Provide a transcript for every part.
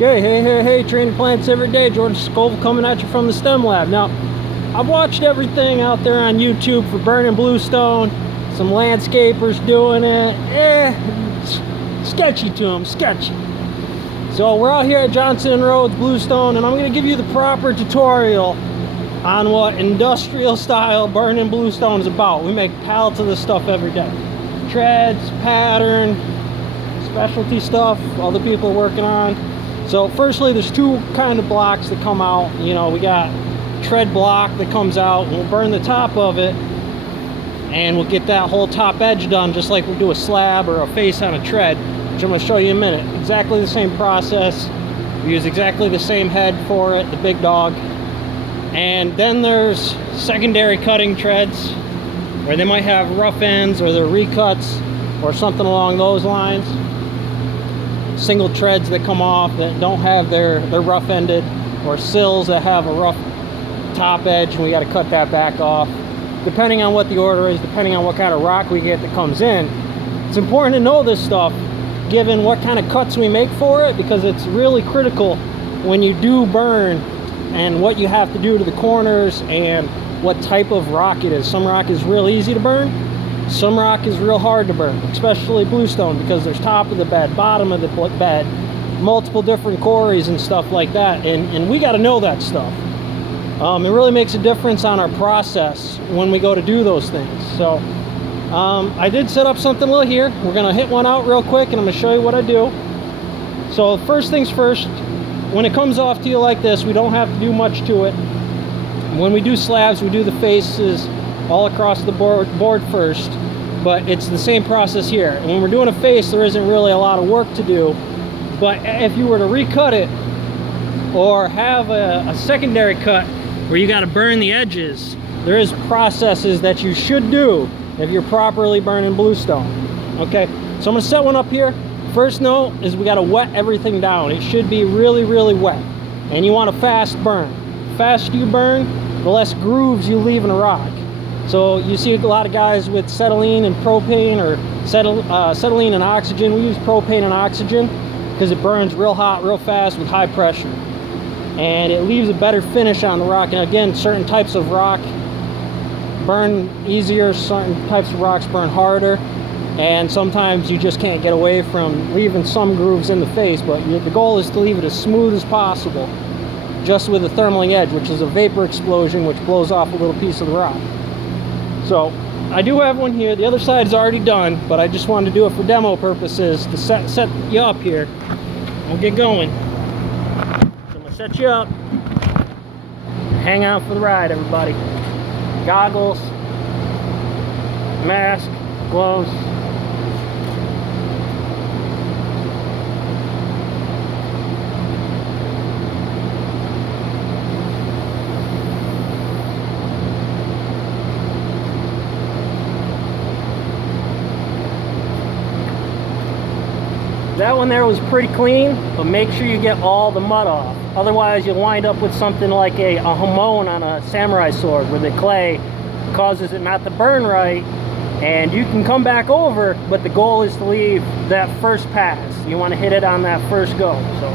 Okay, hey, training plants every day. Jordan Scoville coming at you from the STEM lab. Now, I've watched everything out there on YouTube for burning bluestone. Some landscapers doing it. Sketchy to them, sketchy. So we're out here at Johnson & Rhodes Bluestone, and I'm going to give you the proper tutorial on what industrial style burning bluestone is about. We make pallets of this stuff every day. Treads, pattern, specialty stuff other people are working on. So firstly, there's two kind of blocks that come out. You know, we got tread block that comes out, and we'll burn the top of it, and we'll get that whole top edge done just like we do a slab or a face on a tread, which I'm going to show you in a minute. Exactly the same process. We use exactly the same head for it, the big dog. And then there's secondary cutting treads where they might have rough ends or they're recuts or something along those lines. Single treads that come off that don't have their rough ended, or sills that have a rough top edge, and we got to cut that back off. Depending on what the order is, depending on what kind of rock we get that comes in, it's important to know this stuff given what kind of cuts we make for it, because it's really critical when you do burn and what you have to do to the corners and what type of rock it is. Some rock is real easy to burn, some rock is real hard to burn, especially bluestone, because there's top of the bed, bottom of the bed, multiple different quarries and stuff like that, and we got to know that stuff. It really makes a difference on our process when we go to do those things. So I did set up something little here. We're going to hit one out real quick, and I'm going to show you what I do. So first things first, when it comes off to you like this, we don't have to do much to it. When we do slabs, we do the faces all across the board first, but it's the same process here. And when we're doing a face, there isn't really a lot of work to do, but if you were to recut it or have a secondary cut where you got to burn the edges, there is processes that you should do if you're properly burning bluestone. Okay, so I'm going to set one up here. First note is we got to wet everything down. It should be really, really wet, and you want a fast burn. The faster you burn, the less grooves you leave in a rock. So you see a lot of guys with acetylene and propane, or acetylene and oxygen. We use propane and oxygen because it burns real hot, real fast with high pressure, and it leaves a better finish on the rock. And again, certain types of rock burn easier, certain types of rocks burn harder, and sometimes you just can't get away from leaving some grooves in the face, but the goal is to leave it as smooth as possible, just with a thermaling edge, which is a vapor explosion which blows off a little piece of the rock. So I do have one here. The other side is already done, but I just wanted to do it for demo purposes to set you up here. We'll get going. So I'm gonna set you up. Hang out for the ride, everybody. Goggles, mask, gloves. That one there was pretty clean, but make sure you get all the mud off. Otherwise, you'll wind up with something like a hamon on a samurai sword, where the clay causes it not to burn right, and you can come back over, but the goal is to leave that first pass. You want to hit it on that first go. So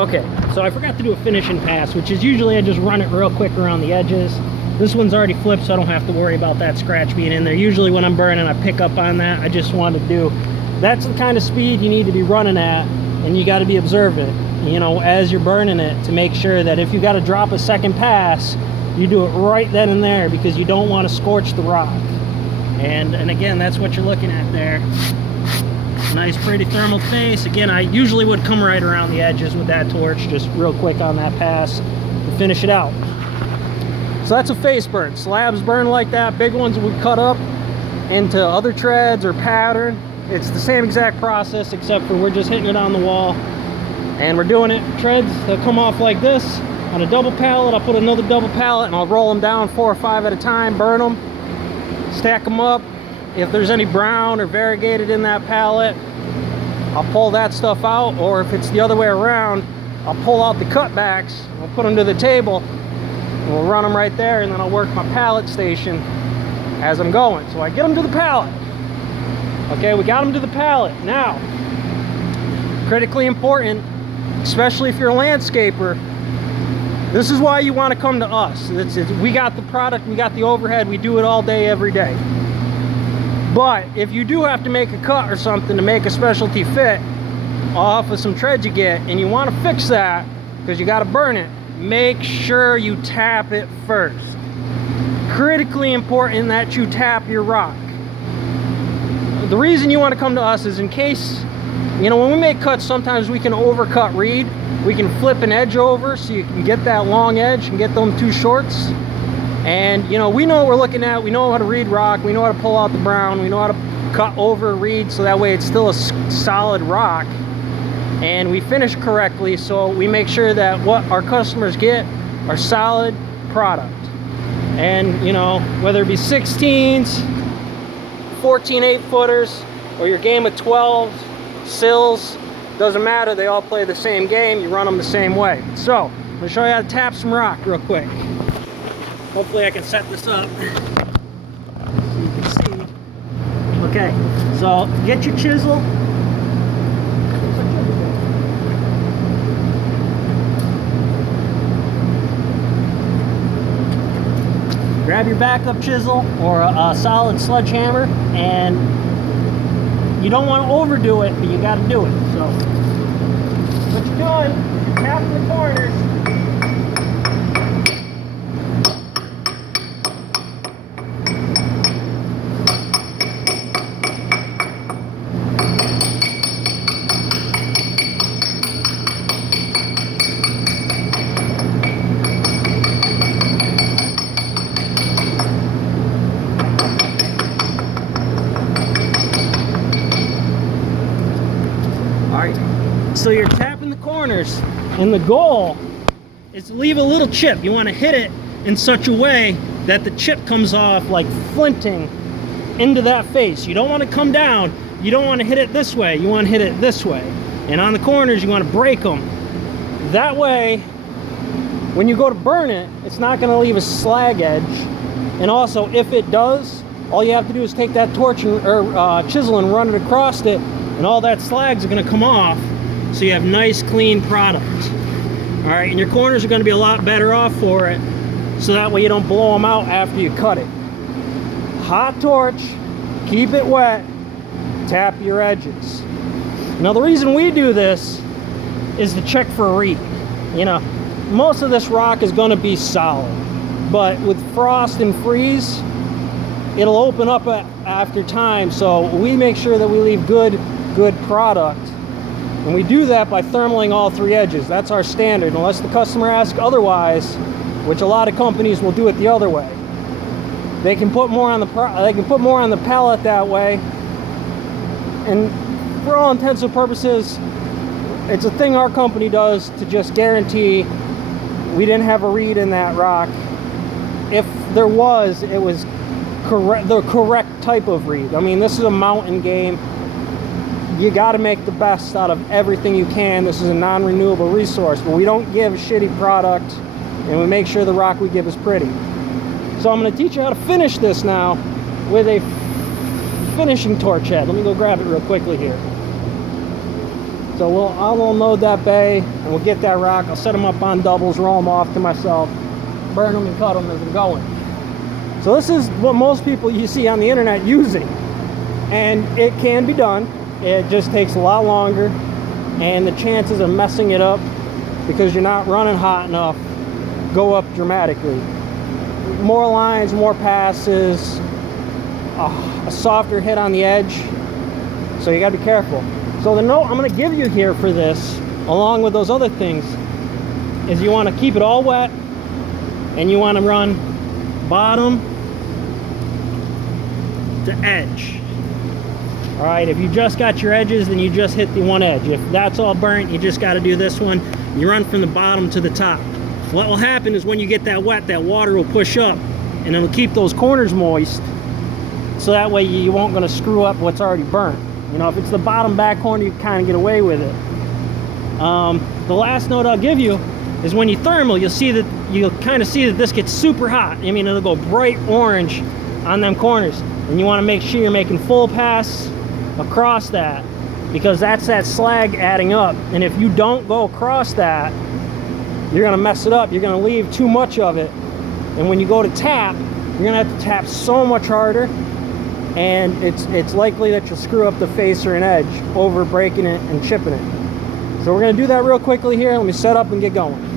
okay, so I forgot to do a finishing pass, which is usually I just run it real quick around the edges. This one's already flipped, so I don't have to worry about that scratch being in there. Usually when I'm burning, I pick up on that. I just want to do, that's the kind of speed you need to be running at, and you got to be observant, you know, as you're burning it, to make sure that if you got to drop a second pass, you do it right then and there, because you don't want to scorch the rock. And again, that's what you're looking at there. Nice pretty thermal face. Again, I usually would come right around the edges with that torch, just real quick on that pass to finish it out. So that's a face burn. Slabs burn like that. Big ones we cut up into other treads or pattern. It's the same exact process, except for we're just hitting it on the wall. And we're doing it, treads that come off like this on a double pallet. I'll put another double pallet and I'll roll them down 4 or 5 at a time, burn them, stack them up. If there's any brown or variegated in that pallet, I'll pull that stuff out, or if it's the other way around, I'll pull out the cutbacks, we'll put them to the table, and we'll run them right there, and then I'll work my pallet station as I'm going. So I get them to the pallet. Okay, we got them to the pallet. Now, critically important, especially if you're a landscaper, this is why you want to come to us. We got the product, we got the overhead, we do it all day, every day. But if you do have to make a cut or something to make a specialty fit off of some tread you get, and you want to fix that because you got to burn it, make sure you tap it first. Critically important that you tap your rock. The reason you want to come to us is in case, you know, when we make cuts, sometimes we can overcut reed. We can flip an edge over so you can get that long edge and get them 2 shorts. And you know, we know what we're looking at, we know how to read rock, we know how to pull out the brown, we know how to cut over a reed so that way it's still a solid rock, and we finish correctly, so we make sure that what our customers get are solid product. And you know, whether it be 16s, 14 8-footers, or your game of 12s, sills, doesn't matter, they all play the same game, you run them the same way. So I'm going to show you how to tap some rock real quick. Hopefully I can set this up so you can see. Okay, so get your chisel. Grab your backup chisel or a solid sledgehammer, and you don't want to overdo it, but you got to do it. So what you're doing, you're tapping the corners. So you're tapping the corners, and the goal is to leave a little chip. You want to hit it in such a way that the chip comes off like flinting into that face. You don't want to come down. You don't want to hit it this way. You want to hit it this way. And on the corners, you want to break them. That way, when you go to burn it, it's not going to leave a slag edge. And also, if it does, all you have to do is take that torch or chisel and run it across it, and all that slag's are going to come off. So you have nice clean product. All right, and your corners are going to be a lot better off for it, so that way you don't blow them out after you cut it. Hot torch, keep it wet, tap your edges. Now the reason we do this is to check for a reed. You know, most of this rock is going to be solid, but with frost and freeze, it'll open up after time, so we make sure that we leave good product. And we do that by thermaling all 3 edges. That's our standard, unless the customer asks otherwise, which a lot of companies will do it the other way. They can put more on the pallet that way, and for all intents and purposes, it's a thing our company does to just guarantee we didn't have a reed in that rock. If there was, it was the correct type of reed. I mean, this is a mountain game. You got to make the best out of everything you can. This is a non-renewable resource, but we don't give shitty product, and we make sure the rock we give is pretty. So I'm going to teach you how to finish this now with a finishing torch head. Let me go grab it real quickly here. So I'll unload that bay, and we'll get that rock. I'll set them up on doubles, roll them off to myself, burn them and cut them as I'm going. So this is what most people you see on the internet using, and it can be done. It just takes a lot longer, and the chances of messing it up because you're not running hot enough go up dramatically. more lines, more passes, a softer hit on the edge. So you got to be careful. So the note I'm going to give you here for this, along with those other things, is you want to keep it all wet, and you want to run bottom to edge. All right, if you just got your edges, then you just hit the one edge. If that's all burnt, you just got to do this one. You run from the bottom to the top. What will happen is when you get that wet, that water will push up, and it'll keep those corners moist, so that way you won't going to screw up what's already burnt. You know, if it's the bottom back corner, you kind of get away with it. The last note I'll give you is when you thermal, you'll kind of see that this gets super hot. I mean, it'll go bright orange on them corners, and you want to make sure you're making full pass across that, because that's that slag adding up. And if you don't go across that, you're going to mess it up. You're going to leave too much of it, and when you go to tap, you're going to have to tap so much harder, and it's likely that you'll screw up the face or an edge over breaking it and chipping it. So we're going to do that real quickly here. Let me set up and get going.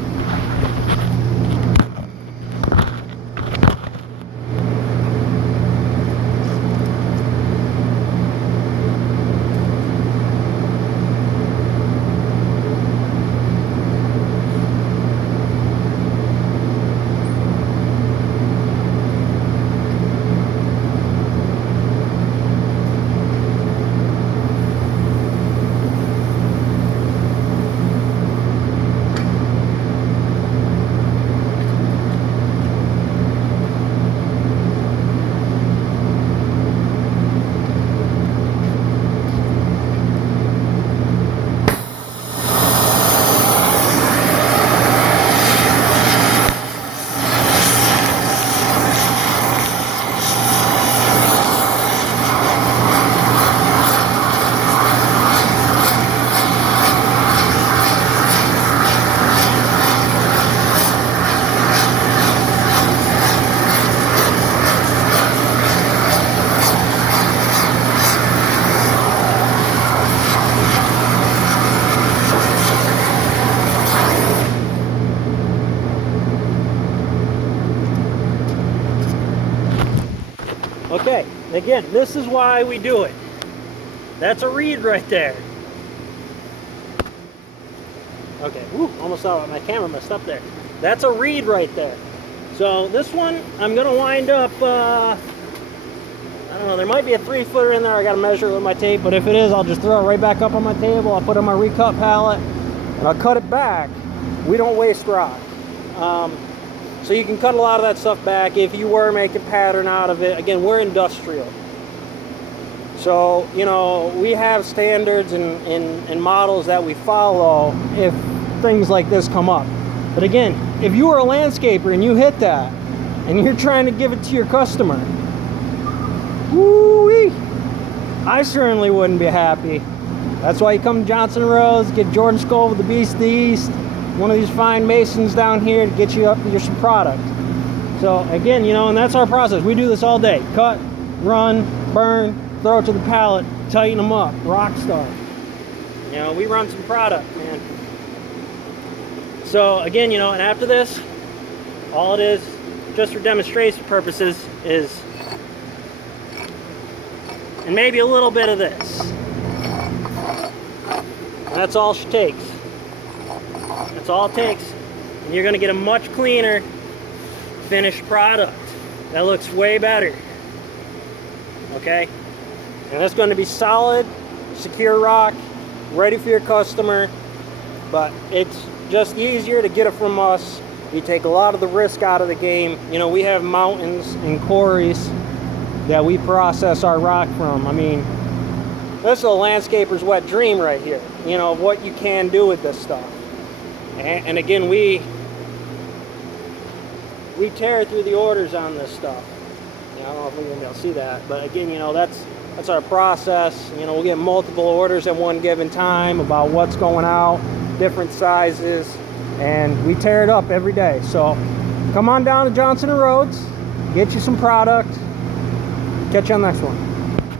Okay, again, this is why we do it. That's a reed right there. Okay, ooh, almost saw my camera messed up there. That's a reed right there. So this one, I'm gonna wind up, I don't know, there might be a 3-footer in there. I gotta measure it with my tape, but if it is, I'll just throw it right back up on my table. I'll put it on my recut pallet, and I'll cut it back. We don't waste rock. So you can cut a lot of that stuff back if you were making pattern out of it. Again, we're industrial. So, you know, we have standards and models that we follow if things like this come up. But again, if you were a landscaper and you hit that, and you're trying to give it to your customer, woo-wee, I certainly wouldn't be happy. That's why you come to Johnson & Rhodes, get Jordan Skull with the Beast of the East, one of these fine masons down here to get you up to your some product. So again, you know, and that's our process. We do this all day. Cut, run, burn, throw it to the pallet, tighten them up, rock star. You know, we run some product, man. So again, you know, and after this, all it is, just for demonstration purposes, is, and maybe a little bit of this. And that's all she takes. That's all it takes. And you're gonna get a much cleaner finished product that looks way better. Okay? And that's gonna be solid, secure rock, ready for your customer, but it's just easier to get it from us. We take a lot of the risk out of the game. You know, we have mountains and quarries that we process our rock from. I mean, this is a landscaper's wet dream right here, you know, what you can do with this stuff. And again, we tear through the orders on this stuff. You know, I don't know if we're gonna be able to see that, but again, you know, that's our process. You know, we'll get multiple orders at one given time about what's going out, different sizes, and we tear it up every day. So come on down to Johnson & Rhodes, get you some product. Catch you on the next one.